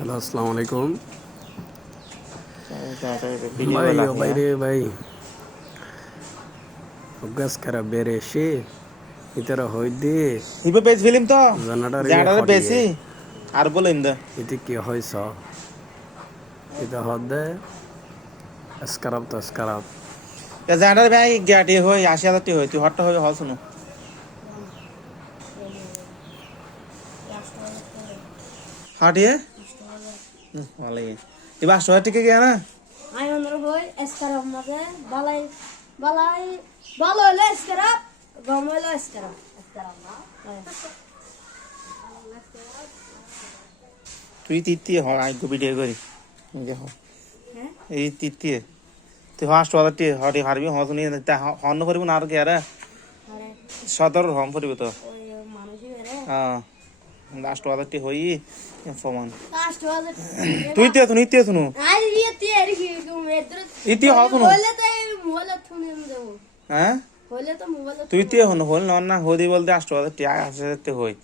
Hello, আসসালামু আলাইকুম। Video ভাই वाला ও है ভাই রে ভাই, অভ্যাস খারাপ বেড়ে এসে ইতারা হই দিয়ে ইবে বেচ ফিল্ম তো জানাটার ইয়ে জানারে হটিয়ে বেশি আর বলেন দা ইতি কি হয়েছ ইতা হদে এসকারাপ তো এসকারাপ জানারে ভাই গাটি হই ৮০,০০০ টি হই তুই হট্টা হই হল শুনো হাটিয়ে ভালো এবার ৮০০ টিকে গিয়া না আমি মনে হই এসকারাপ মাঝে বালাই বালাই ভালো হইলে এসকারাপ গম হইলে এসকারাপ এসকারাপ না তুই তিত্তি হ আই গো ভিডিও করি ইগে হ হ্যাঁ এই তিত্তি তুই ৮০০ টি হটি হারবি হ শুনি তা হন্ন করিব না আর কি আরে আরে সদর হম করিব তো ওই মানুষই বেরে হ্যাঁ ৮০০ টি হই সমান লাস্ট বাজে তুই তে শুনো আই ইতি এর কি মেদ্র ইতি হ শুনো হইলে তো এই মোবাইল থুনি দেব হ্যাঁ হইলে তো মোবাইল তুই তে হন হল না হদি বলতে ৮০০ টি ৮০০ টি হই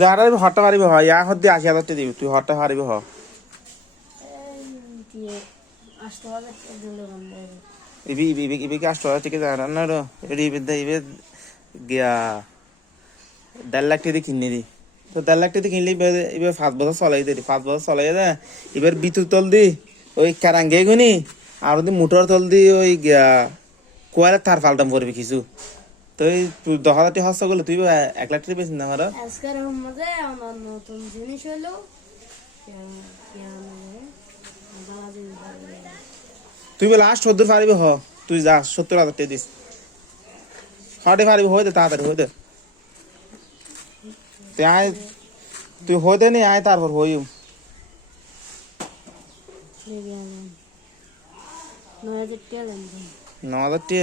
যারা হট্টা পারিবে হয় ইয়া হদি ৮০,০০০ টি দিবি তুই হট্টা পারিবে হ দিয়ে আসতে বাজে দিলে বন্ধ ইবি কি ৮০০ টিকে জানা না রে ইবে গিয়া ১.৫ লাখ টি কিনে দি তো ১.৫ লাখ টি কিনলে এবার ৫ বছর চলাই দে ৫ বছর চলাই দে এবার বিদ্যুৎ তল দি ওই কারাঙ্গে গুনি আর যদি মোটর তল দি ওই গিয়া কোয়ালে তার পাল্টাম করবি কিছু তো এই ১০,০০০ টি হস্ত করলে তুই ১ লাখ টি বেশি না কর এসকারাপ মাঝে আমার নতুন জিনিস হলো তুই বলে লাস্ট ৭০ পারিবি হ তুই যা ৭০,০০০ টি দিস হাটে পারিবি হয়ে দে তাড়াতাড়ি হয়ে দে তুই হয়ে দে নি আয় তারপর হইম ৯,০০০ টাকা দেন ৯,০০০ টি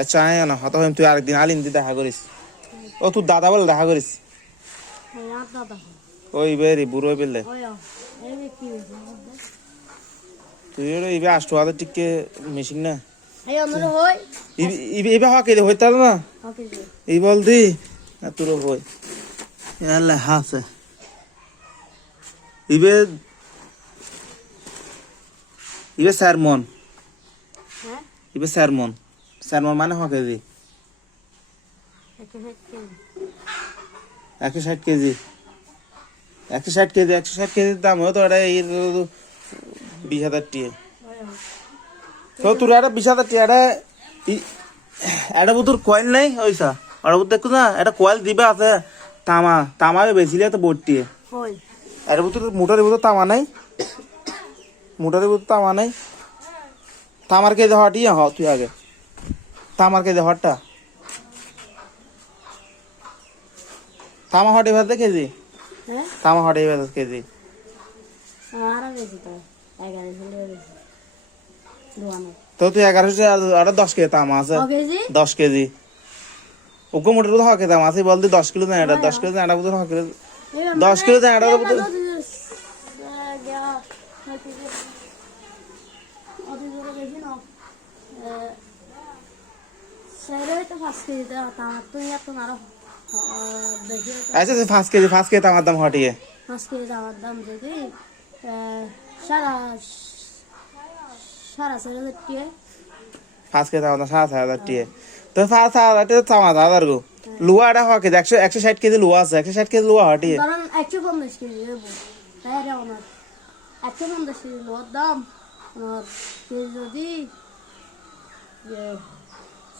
আচ্ছা আয় না হত হইম তুই আরেকদিন আলিন দি দেখা করিস ও তুই দাদা বলে দেখা করিস রাত দাদা ওই বেরি বুড়ো বেলে ওই এই কি তুই ইবে ৮০০ টিকে মেশিন না এই আমরা হই ইবে হকে দে হইতাল না ওকে জি এই বল দি তোর হই আল্লাহ হাসে ইবে ইবে সারমন হ্যাঁ ইবে সারমন মানে হকে দি ১৬০ কেজি ১৬০ কেজি ১৬০ কেজির দাম হয় তো এটা এই ২০,০০০ টিয়া তো তোর একটা ২০,০০০ টিয়া এটা বুধুর কয়েল নাই ওইসা ওটা বুধ দেখো না এটা কয়েল দিবে আছে তামাবে বেশিলে তো বটিয়ে হই এটা বুধ মোটরের বুধ তামা নাই মোটরের বুধ তামা নাই তামার কেজি হটিয়ে হ তুই আগে তামার কেজি হটটা তামা হটে ভাতে কেজি হ্যাঁ তামা হটে ভাতে কেজি আর বেশি তো 11 হলে বেশি দুয়ানো তো তুই ১১০০ আর ১০ কেজি তামা আছে ওকে জি ১০ কেজি ওকে মোটর বুধ হকে তামা আছে বলতে ১০ কিলো না এটা ১০ কিলো না এটা বুধ হকে ১০ কিলো না এটা বুধ আচ্ছা ৫ কেজি তামার দাম হটিয়ে 5 কেজি আমার দাম যদি সারা সারা 4,000 টাকা ৫ কেজি তামার দাম ৭,০০০ টিয়ে তো ৭,০০০ টিয়ে তামা দাদার গো লুয়া এটা হকে ১৬০ কেজি লুয়া আছে ১৬০ কেজি লুয়া হটিয়ে কারণ 150 কেজি দেবো তাই রে ওনার 150 কেজি লোয়ার দাম আর কেজি যদি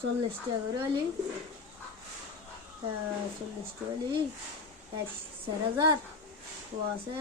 40 টাকা করে হলি 40 টাকা হলি 4,000 ও আছে